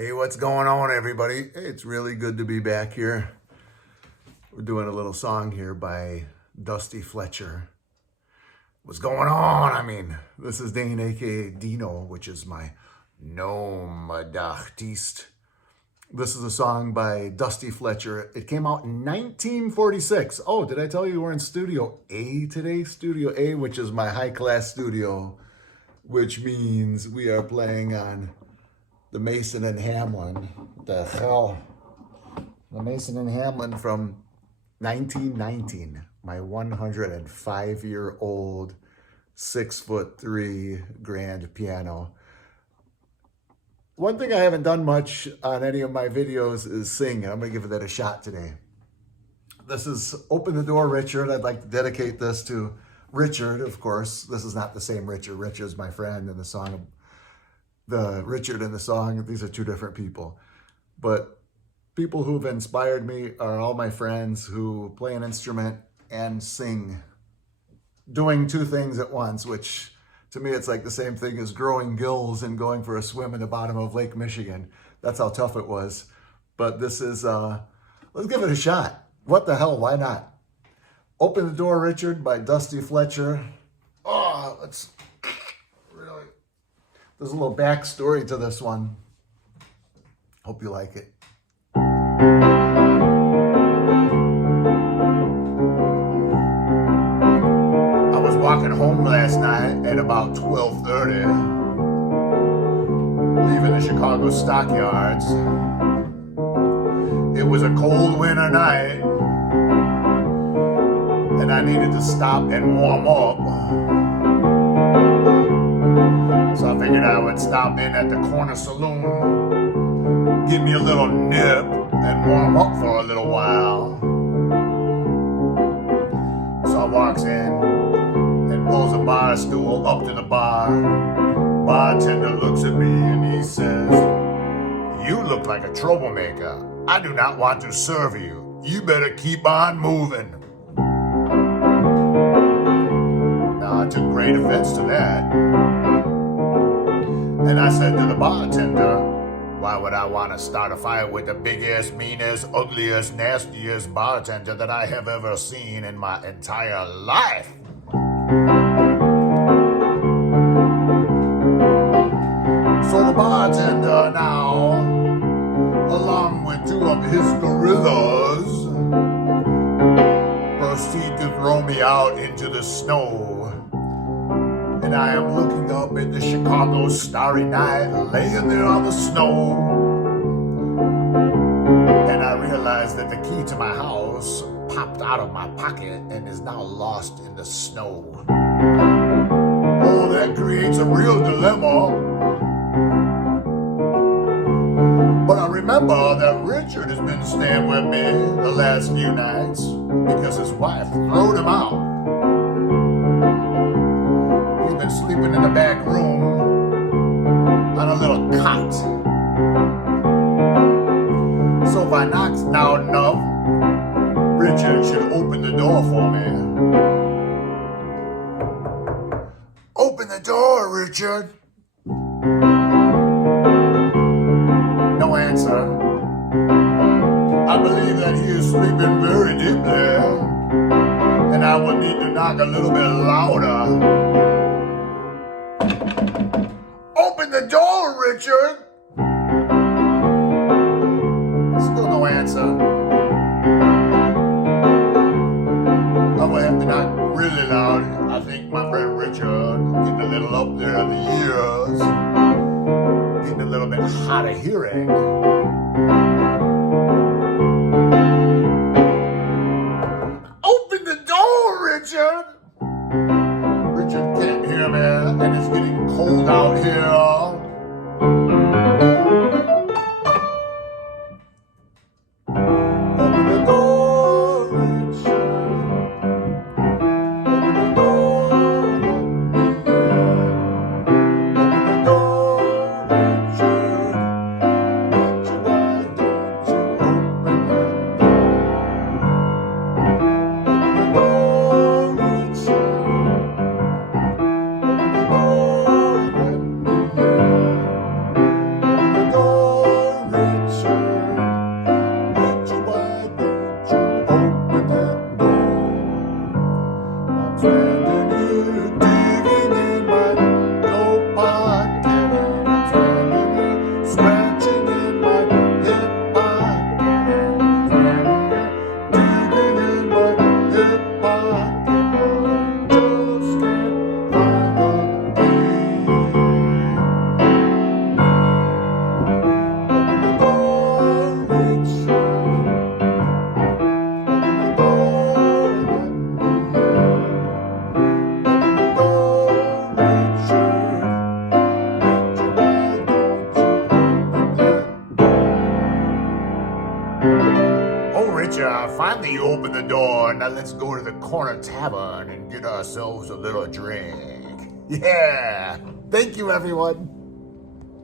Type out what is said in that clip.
Hey, what's going on, everybody? Hey, it's really good to be back here. We're doing a little song here by Dusty Fletcher. What's going on? This is Dane, aka Dino, which is my nom d'artiste. This is a song by Dusty Fletcher. It came out in 1946. Oh, did I tell you we're in Studio A today? Studio A, which is my high-class studio, which means we are playing on the Mason and Hamlin. The Mason and Hamlin from 1919. My 105-year-old 6'3" grand piano. One thing I haven't done much on any of my videos is sing. I'm gonna give that a shot today. This is Open the Door, Richard. I'd like to dedicate this to Richard, of course. This is not the same Richard. Richard's my friend in the song. The Richard in the song, these are two different people. But people who've inspired me are all my friends who play an instrument and sing, doing two things at once, which to me it's like the same thing as growing gills and going for a swim in the bottom of Lake Michigan. That's how tough it was. But this is, let's give it a shot. What the hell, why not? Open the Door, Richard by Dusty Fletcher. Oh, let's really... There's a little backstory to this one. Hope you like it. I was walking home last night at about 12:30, leaving the Chicago stockyards. It was a cold winter night, and I needed to stop and warm up. So I figured I would stop in at the corner saloon, give me a little nip, and warm up for a little while. So I walks in and pulls a bar stool up to the bar. Bartender looks at me and he says, "You look like a troublemaker. I do not want to serve you. You better keep on moving." Now I took great offense to that. And I said to the bartender, "Why would I want to start a fight with the biggest, meanest, ugliest, nastiest bartender that I have ever seen in my entire life?" So the bartender now, along with two of his gorillas, proceed to throw me out into the snow. And I am looking up at the Chicago starry night, laying there on the snow. And I realized that the key to my house popped out of my pocket and is now lost in the snow. Oh, that creates a real dilemma. But I remember that Richard has been staying with me the last few nights because his wife throwed him out. He's been sleeping in the back room on a little cot. So if I knock loud enough, Richard should open the door for me. Open the door, Richard. No answer. I believe that he is sleeping very deeply, and I would need to knock a little bit louder. Open the door, Richard! Still no answer. I'm gonna have to knock really loud. I think my friend Richard getting a little up there in the years, getting a little bit hard of hearing. Open the door, Richard! Richard can't hear me, and it's getting cold out here. Open the door, Richard. Open the door, Open the door, Richard. Let your wife finally you opened the door. Now let's go to the corner tavern and get ourselves a little drink. Yeah. Thank you, everyone.